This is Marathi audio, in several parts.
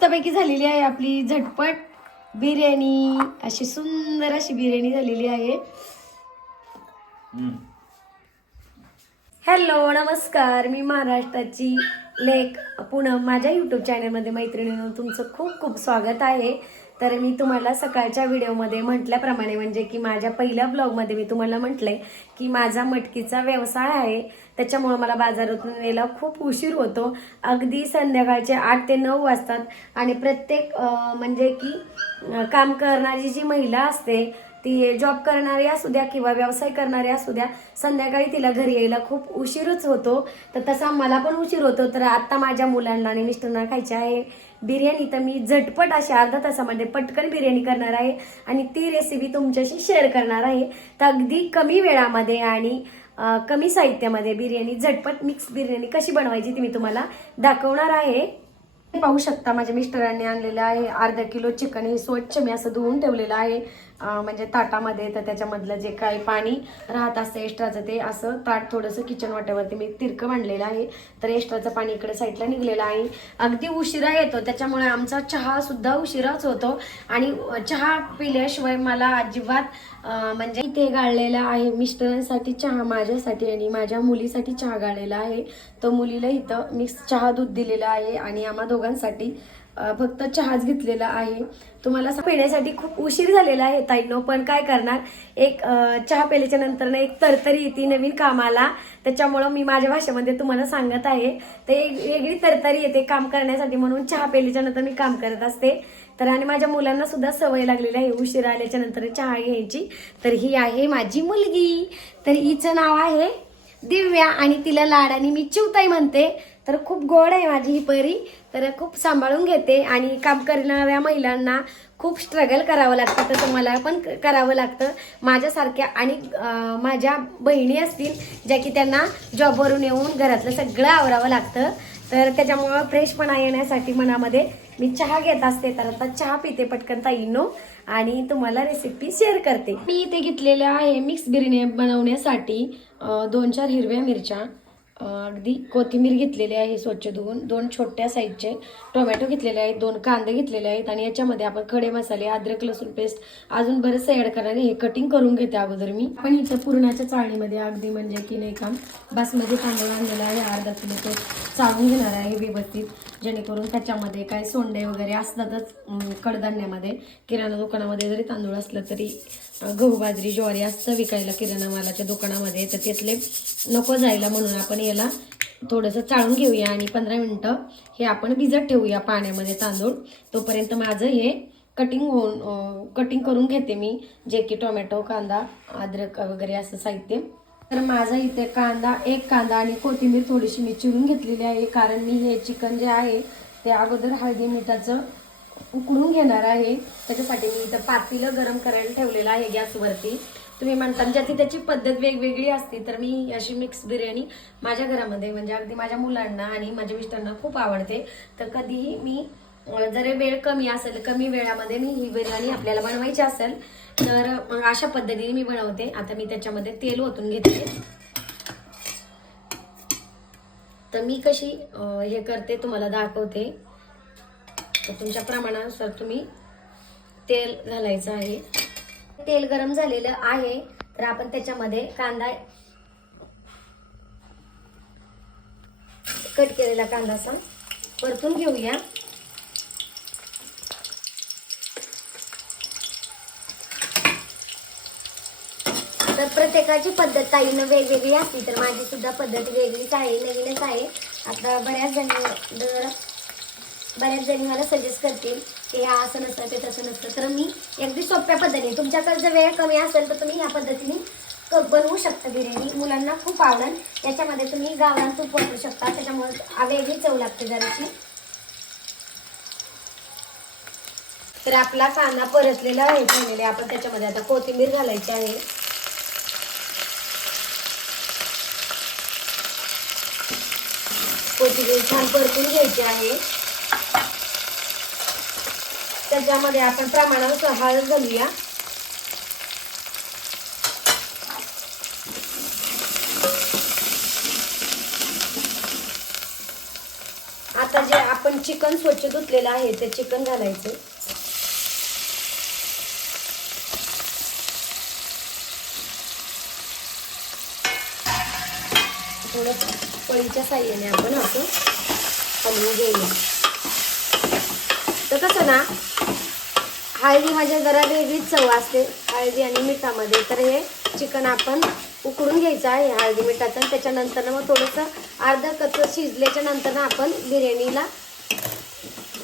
मस्तपैकी झालेली आहे आपली झटपट बिर्याणी. अशी सुंदर अशी बिर्याणी झालेली आहे. हॅलो नमस्कार. मी महाराष्ट्राची लेख पुन्हा माझ्या यूट्यूब चॅनलमध्ये मैत्रिणीनं तुमचं खूप खूप स्वागत आहे. तर मी तुम्हाला सकाळच्या व्हिडिओमध्ये म्हटल्याप्रमाणे म्हणजे की माझ्या पहिल्या ब्लॉगमध्ये मी तुम्हाला म्हटलंय की माझा मटकीचा व्यवसाय आहे. त्याच्यामुळं मला बाजारातून यायला खूप उशीर होतो. अगदी संध्याकाळचे आठ ते नऊ वाजतात आणि प्रत्येक म्हणजे की काम करणारी जी महिला असते ती जॉब करणारी असू द्या किंवा व्यवसाय करणारी असू द्या संध्याकाळी तिला घरी यायला खूप उशीरच होतो. तर तसा मला पण उशीर होतो. तर आत्ता माझ्या मुलांना आणि मिस्टरांना खायचे आहे. बिर्याणी तर मी झटपट अशी अर्धा तासामध्ये पटकन बिर्याणी करणार आहे आणि ती रेसिपी तुमच्याशी शेअर करणार आहे. तर अगदी कमी वेळामध्ये आणि कमी साहित्यामध्ये बिर्याणी झटपट मिक्स बिर्याणी कशी बनवायची ती मी तुम्हाला दाखवणार आहे. पाहू शकता माझ्या मिस्टरांनी आणलेलं आहे. अर्धा किलो चिकन हे स्वच्छ मी असं धुवून ठेवलेलं आहे. म्हणजे ताटामध्ये तर त्याच्यामधलं जे काही पाणी राहत असतं एक्स्ट्राचं ते असं ताट थोडंसं किचन वाट्यावरती मी तिरकं मांडलेलं आहे. तर एक्स्ट्राचं पाणी इकडे साईडला निघलेलं आहे. अगदी उशिरा येतो त्याच्यामुळे आमचा चहा सुद्धा उशिराच होतो. आणि चहा पिल्याशिवाय मला अजिबात म्हणजे इथे गाळलेला आहे. मिस्टरांसाठी चहा माझ्यासाठी आणि माझ्या मुलीसाठी चहा गाळलेला आहे. तर मुलीला इथं मिक्स चहा दूध दिलेलं आहे आणि आम्हा दोघांसाठी फक्त चहाच घेतलेला आहे. तुम्हाला असं पिण्यासाठी खूप उशीर झालेला आहे ताईनो पण काय करणार? एक चहा प्यायल्याच्या नंतर एक तरतरी येते नवीन कामाला. त्याच्यामुळं मी माझ्या भाषेमध्ये तुम्हाला सांगत आहे. ते एक वेगळी तरतरी येते काम करण्यासाठी म्हणून चहा प्यायल्याच्या नंतर मी काम करत असते. तर आणि माझ्या मुलांना सुद्धा सवय लागलेली आहे उशीर आल्याच्यानंतर चहा घ्यायची. तर ही आहे माझी मुलगी. तर हिचं नाव आहे दिव्या आणि तिला लाडाने मी चिवताई म्हणते. तर खूप गोड आहे माझी ही परी. तर खूप सांभाळून घेते आणि काम करणाऱ्या महिलांना खूप स्ट्रगल करावं लागतं. तसं मला पण क- करावं लागतं. माझ्यासारख्या आणि माझ्या बहिणी असतील ज्या की त्यांना जॉबवरून येऊन घरातलं सगळं आवरावं लागतं. तर त्याच्यामुळं फ्रेशपणा येण्यासाठी मनामध्ये मी चहा घेत असते. तर आता चहा पिते पटकन ताईनो आणि तुम्हाला रेसिपी शेअर करते. मी इथे घेतलेल्या आहे मिक्स बिर्याणी बनवण्यासाठी दोन चार हिरव्या मिरच्या. अगदी कोथिंबीर घेतलेली आहे स्वच्छ धुवून दोन छोट्या साईजचे टोमॅटो घेतलेले आहेत दोन कांदे घेतलेले आहेत आणि याच्यामध्ये आपण खडे मसाले अद्रक लसूण पेस्ट अजून बरेचसे ॲड करणार आहे. हे कटिंग करून घेते अगोदर मी. पण इथं पुरणाच्या चाळणीमध्ये अगदी म्हणजे की नाही का बासमती तांदूळ आणलेला आहे अर्धा किलो तो चाळून घेणार आहे व्यवस्थित. जेणेकरून त्याच्यामध्ये काय सोंडे वगैरे असतातच कडधान्यामध्ये. किराणा दुकानामध्ये जरी तांदूळ असलं तरी गहू बाजरी ज्वारी असतं विकायला किराणा मालाच्या दुकानामध्ये. तर तिथले नको जायला म्हणून आपण याला थोडंसं चाळून घेऊया आणि पंधरा मिनटं हे आपण भिजत ठेवूया पाण्यामध्ये तांदूळ. तोपर्यंत माझं हे कटिंग होऊन कटिंग करून घेते मी जे की टोमॅटो कांदा अद्रक वगैरे असं साहित्य. तर माझा इथे कांदा एक कांदा आणि कोथिंबीर थोडीशी मी चिरून घेतलेली आहे कारण मी हे चिकन जे आहे ते अगोदर हळदी मिठाचं उकडून घेणार आहे. त्याच्यासाठी मी इथं पातीलं गरम करायला ठेवलेलं आहे गॅसवरती. तुम्ही म्हणता ज्याची त्याची पद्धत वेगवेगळी असते तर मी अशी मिक्स बिर्याणी माझ्या घरामध्ये म्हणजे अगदी माझ्या मुलांना आणि माझ्या मिस्टरांना खूप आवडते. तर कधीही मी जर वेळ कमी असेल कमी वेळामध्ये मी ही बिर्याणी आपल्याला बनवायची असेल तर अशा पद्धतीने मी बनवते. आता मी त्याच्यामध्ये तेल ओतून घेते. तर मी कशी हे करते तुम्हाला दाखवते. तर तुमच्या प्रमाणानुसार तुम्ही तेल घालायचं आहे. तेल गरम झालेलं आहे तर आपण त्याच्यामध्ये कांदा कट केलेला कांदा असा परतून घेऊया. तर प्रत्येकाची पद्धत ताईनं वेगवेगळी असती तर माझी सुद्धा पद्धत वेगळीच आहे नवीनच आहे. आता बऱ्याच जणी दर बऱ्याच जणी मला सजेस्ट करतील की हे असं नसतं ते तसं नसतं. तर मी अगदी सोप्या पद्धतीने तुमच्याकडे जर वेळ कमी असेल तर तुम्ही ह्या पद्धतीने बनवू शकता बिर्याणी. मुलांना खूप आवडेल याच्यामध्ये तुम्ही गावरान तूप वापरू शकता. त्याच्यामुळे वेगळी चव लागते जराशी. तर आपला कांदा परतलेला आहे. आपण त्याच्यामध्ये आता कोथिंबीर घालायची आहे. कोथिंबीर छान परतून घ्यायची आहे. त्याच्यामध्ये आपण प्रमाणानुसार हळद घालूया. आता जे आपण आपण चिकन स्वच्छ धुतलेलं आहे ते चिकन घालायचं थोडं पळीच्या साह्याने आपण असं हलवून घेऊया. तर कसं ना हळदी माझ्या जरा वेगळीच चव असते. हळदी आणि मिठामध्ये तर हे चिकन आपण उकडून घ्यायचं आहे हळदी मिठाचं. आणि त्याच्यानंतर मग थोडंसं अर्धा कच्चं शिजल्याच्या नंतर ना आपण बिर्याणीला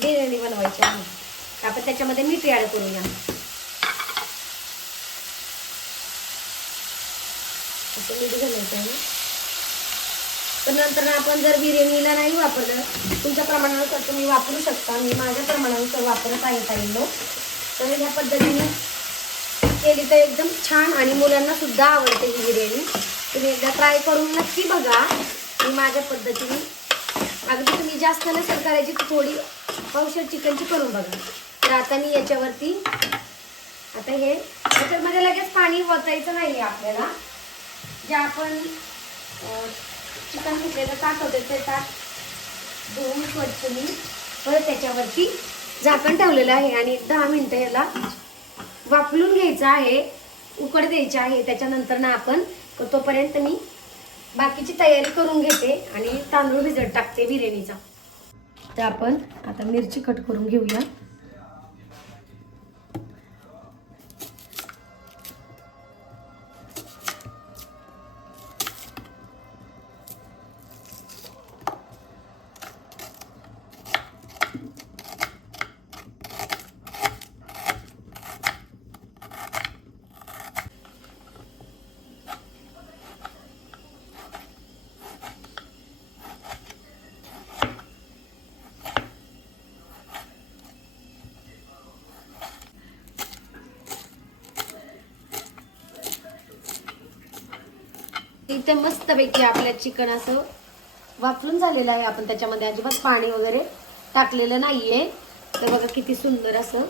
बिर्याणी बनवायची आहे. आपण त्याच्यामध्ये मीठ ॲड करूया. असं मीठ घालायचं आहे. तर नंतर आपण जर बिर्याणीला नाही वापरलं तुमच्या प्रमाणानुसार तुम्ही वापरू शकता. मी माझ्या प्रमाणानुसार वापरत आहे काही तर ह्या पद्धतीने केली तर एकदम छान आणि मुलांना सुद्धा आवडते ही बिर्याणी. तुम्ही एकदा ट्राय करून नक्की बघा. मी माझ्या पद्धतीने अगदी तुम्ही जास्त नसेल करायची थोडी औषध चिकनची करून बघा. तर आता मी याच्यावरती आता हे याच्यामध्ये लगेच पाणी वचायचं नाही आहे आपल्याला. जे आपण चिकन घेतलेलं ताट होते ते ताट धुवून स्वच्छ मी परत त्याच्यावरती झाकण ठेवलेलं आहे आणि दहा मिनटं याला वाफलून घ्यायचं आहे उकड द्यायची आहे. त्याच्यानंतर ना आपण तोपर्यंत मी बाकीची तयारी करून घेते आणि तांदूळ भिजत टाकते बिर्याणीचा. तर आपण आता मिरची कट करून घेऊया. इथे मस्तपैकी आपल्या चिकन असं वापरून झालेलं आहे. आपण त्याच्यामध्ये अजिबात पाणी वगैरे टाकलेलं नाहीये. तर बघा किती सुंदर असं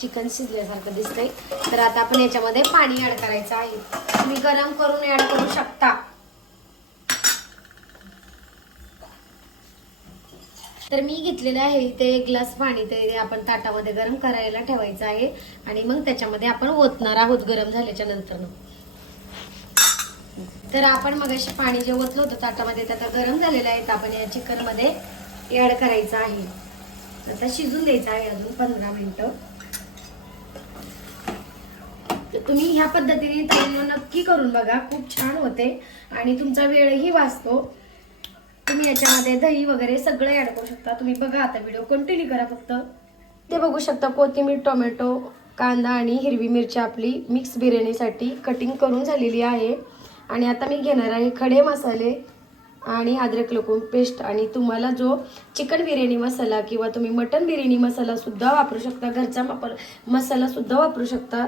चिकन शिजल्यासारखं दिसतंय. तर आता आपण याच्यामध्ये पाणी ऍड करायचं आहे. तुम्ही गरम करून ऍड करू शकता. तर मी घेतलेलं आहे इथे एक ग्लास पाणी. ते आपण ताटामध्ये गरम करायला ठेवायचं आहे. आणि मग त्याच्यामध्ये आपण ओतणार आहोत गरम झाल्याच्यानंतर तर आपण मग अशी पाणी जे ओतलं होतं ताटामध्ये ते आता गरम झालेलं आहे. तर आपण या चिकनमध्ये ॲड करायचं आहे. आता शिजून द्यायचं आहे अजून पंधरा मिनटं. तर तुम्ही ह्या पद्धतीने ताईंनो नक्की करून बघा. खूप छान होते. आणि तुमचा वेळही वाचतो. तुम्ही याच्यामध्ये दही वगैरे सगळं ॲड करू शकता. तुम्ही बघा आता व्हिडिओ कंटिन्यू करा फक्त. ते बघू शकता कोथिंबीर टोमॅटो कांदा आणि हिरवी मिरची आपली मिक्स बिर्याणीसाठी कटिंग करून झालेली आहे. आणि आता मी घेणार आहे खडे मसाले आणि अद्रक लसूण पेस्ट. आणि तुम्हाला जो चिकन बिर्याणी मसाला किंवा तुम्ही मटन बिर्याणी मसालासुद्धा वापरू शकता घरचा वापर मसालासुद्धा वापरू शकता.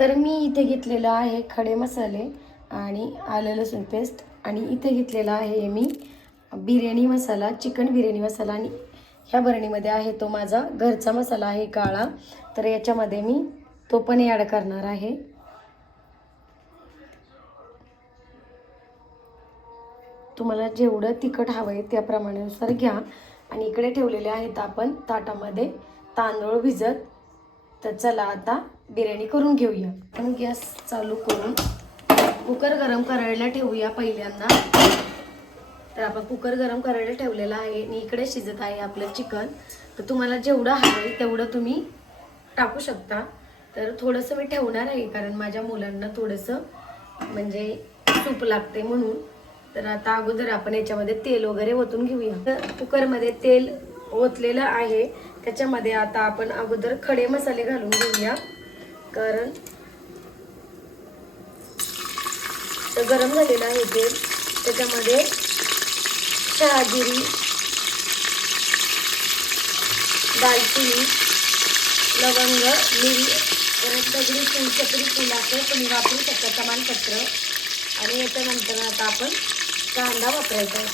तर मी इथे घेतलेला आहे खडे मसाले आणि आलं लसूण पेस्ट. आणि इथे घेतलेला आहे मी बिर्याणी मसाला चिकन बिर्याणी मसाला. आणि ह्या बरणीमध्ये आहे तो माझा घरचा मसाला आहे काळा. तर याच्यामध्ये मी तो पण ॲड करणार आहे. तुम्हाला जेवढं तिखट हवं आहे त्याप्रमाणेनुसार घ्या. आणि इकडे ठेवलेले आहेत आपण ताटामध्ये तांदूळ भिजत. तर चला आता बिर्याणी करून घेऊया. आपण गॅस चालू करून कुकर गरम करायला ठेवूया पहिल्यांदा. तर आपण कुकर गरम करायला ठेवलेला आहे. आणि इकडे शिजत आहे आपलं चिकन. तर तुम्हाला जेवढं हवं आहे तेवढं तुम्ही टाकू शकता. तर थोडंसं मी ठेवणार आहे कारण माझ्या मुलांना थोडंसं म्हणजे सूप लागते म्हणून. तर आता अगोदर आपण याच्यामध्ये तेल वगैरे ओतून घेऊया. तर कुकरमध्ये तेल ओतलेलं आहे. त्याच्यामध्ये आता आपण अगोदर खडे मसाले घालून घेऊया. कारण तर गरम झालेलं आहे तेल. त्याच्यामध्ये शहाजिरी दालचिनी लवंग मिरी परत दगडी फुल चक्री असं तुम्ही वापरू शकता प्रमाणपत्र. त्याच्यानंतर आता आपण कांदा वापरायचा. आहे.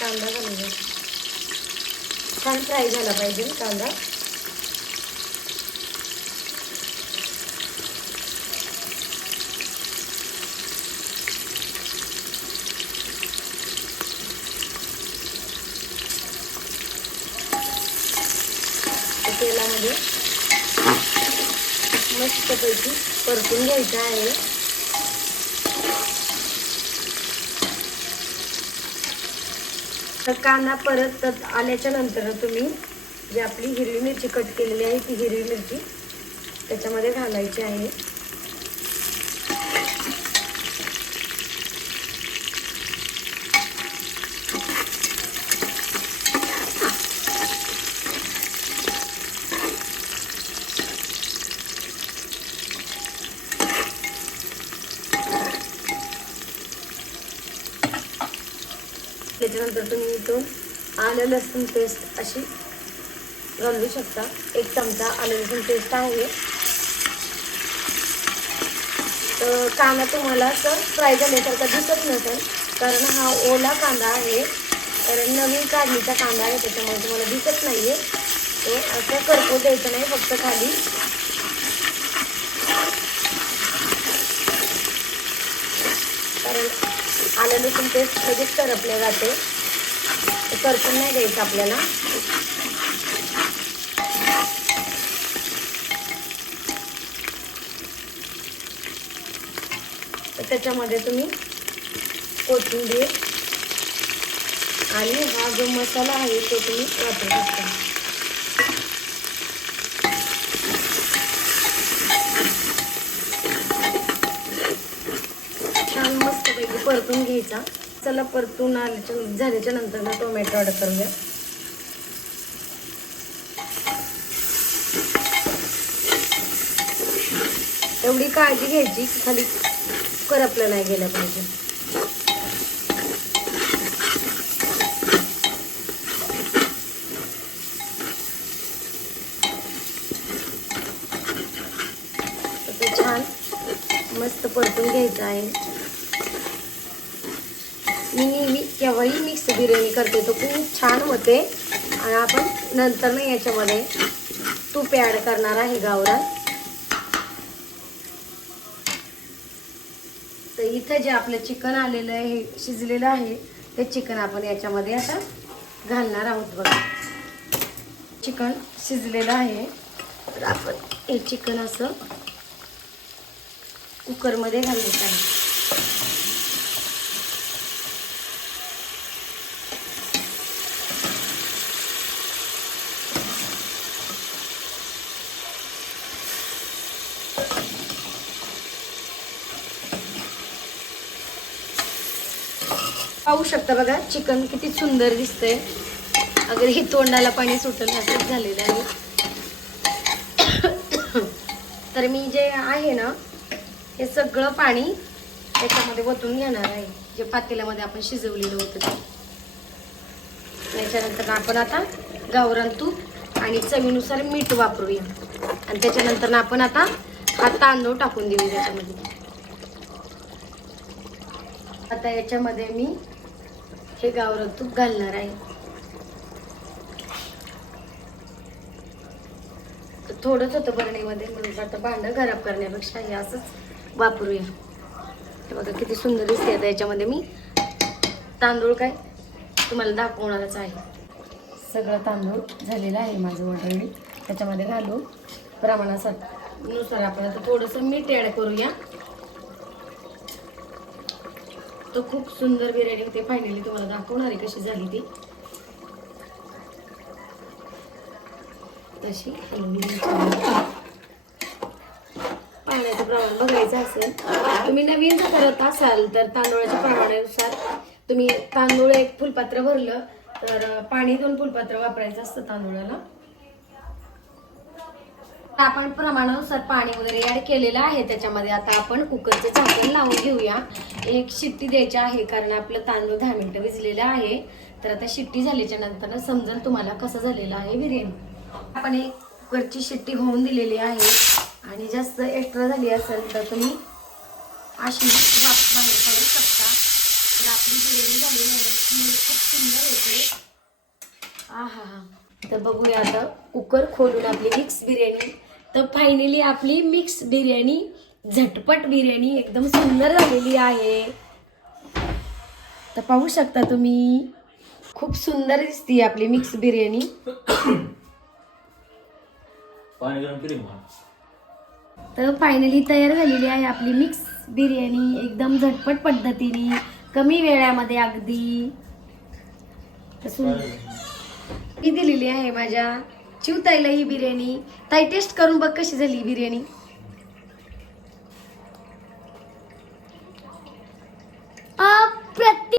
कांदा घालूया. छान फ्राय झाला पाहिजे कांदा. तेलामध्ये मस्तपैकी परतून घ्यायचं आहे. तर कांदा परत आल्याच्यानंतर तुम्ही जी आपली हिरवी मिरची कट केलेली आहे ती हिरवी मिरची त्याच्यामध्ये घालायची आहे. त्याच्यानंतर तुम्ही इथून आलं लसूण पेस्ट अशी घालू शकता. एक चमचा आलं लसूण पेस्ट आहे. तर कांदा तुम्हाला असं फ्राय झाल्यासारखा दिसत नसेल कारण हा ओला कांदा आहे. कारण नवीन काढणीचा कांदा आहे त्याच्यामुळे तुम्हाला दिसत नाही आहे तो असं करपू द्यायचं नाही फक्त खाली कारण आलं लसूण पेस्ट लगेच करपल्या जाते करपून नाही द्यायचं आपल्याला. तर त्याच्यामध्ये तुम्ही कोथिंबीर आणि हा जो मसाला आहे तो तुम्ही वापरू शकता छान मस्तपैकी परतून घ्यायचा. चला परतून आल्याच्या झाल्याच्यानंतर ना टोमॅटो ॲड करूया. एवढी काळजी घ्यायची की खाली करपलं नाही गेलं पाहिजे. छान मस्त परतून घ्यायचं आहे. मी नेहमी केव्हाही मिक्स बिर्याणी करते. तो खूप छान होते. आणि आपण नंतर ना याच्यामध्ये तूप ॲड करणार आहे गावरान. तर इथं जे आपलं चिकन आलेलं आहे शिजलेलं आहे ते चिकन आपण याच्यामध्ये आता घालणार आहोत बघा. चिकन शिजलेलं आहे. तर आपण हे चिकन असं कुकरमध्ये घालायचं आहे पाहू शकता बघा चिकन किती सुंदर दिसतंय. अगर हे तोंडाला पाणी सुटल असंच झालेलं आहे. तर मी जे आहे ना हे सगळं पाणी त्याच्यामध्ये ओतून घेणार आहे. जे पातेल्यामध्ये आपण शिजवलेलं होतं ते. त्याच्यानंतर आपण आता गावरान तूप आणि चवीनुसार मीठ वापरूया. आणि त्याच्यानंतर आपण आता हा तांदूळ टाकून देऊ त्याच्यामध्ये. आता याच्यामध्ये मी हे गावरान तूप घालणार आहे. थोडंच होतं बरणीमध्ये म्हणून आता भांडं खराब करण्यापेक्षा हे असंच वापरूया. हे बघा किती सुंदर दिसते आता याच्यामध्ये मी. तांदूळ काय तुम्हाला दाखवणारच आहे. सगळं तांदूळ झालेलं आहे माझं ऑलरेडी त्याच्यामध्ये घालू प्रमाणासाठी नुसार आपण आता थोडंसं मीठ ॲड करूया. तो खूप सुंदर बिर्याणी होते. फायनली तुम्हाला दाखवणार आहे कशी झाली ती. तशी. पाण्याचं प्रमाण बघायचं असेल. तुम्ही नवीन जर करत असाल तर तांदूळाच्या प्रमाणानुसार तुम्ही तांदूळ एक फुलपात्र भरलं तर पाणी दोन फुलपात्र वापरायचं असतं तांदूळाला. आपण प्रमाणानुसार पाणी वगैरे ऍड केलेलं आहे. त्याच्यामध्ये आता आपण कुकरचं झाकण लावून घेऊया. एक शिट्टी द्यायची आहे कारण आपलं तांदूळ दहा मिनिटं भिजलेलं आहे. तर आता शिट्टी झाल्याच्यानंतर समजेल तुम्हाला कसं झालेलं आहे बिर्याणी. आपण एक कुकरची शिट्टी होऊन दिलेली आहे. आणि जास्त एक्स्ट्रा झाली असेल तर तुम्ही अशी वाफ बाहेर काढू शकता. तर आपली बिर्याणी झालेली आहे. खूप सुंदर होते. येते हा हा तर बघूया आता कुकर खोलून आपली मिक्स बिर्याणी. तर फायनली आपली मिक्स बिर्याणी झटपट बिर्याणी एकदम सुंदर झालेली आहे. तर पाहू शकता तुम्ही खूप सुंदर दिसते आपली मिक्स बिर्याणी. तर फायनली तयार झालेली आहे आपली मिक्स बिर्याणी एकदम झटपट पद्धतीने कमी वेळामध्ये अगदी. मी दिलेली आहे माझ्या चिवताईला ही बिर्याणी. ताई टेस्ट करून बघ कशी झाली ही बिर्याणी. प्रत्येक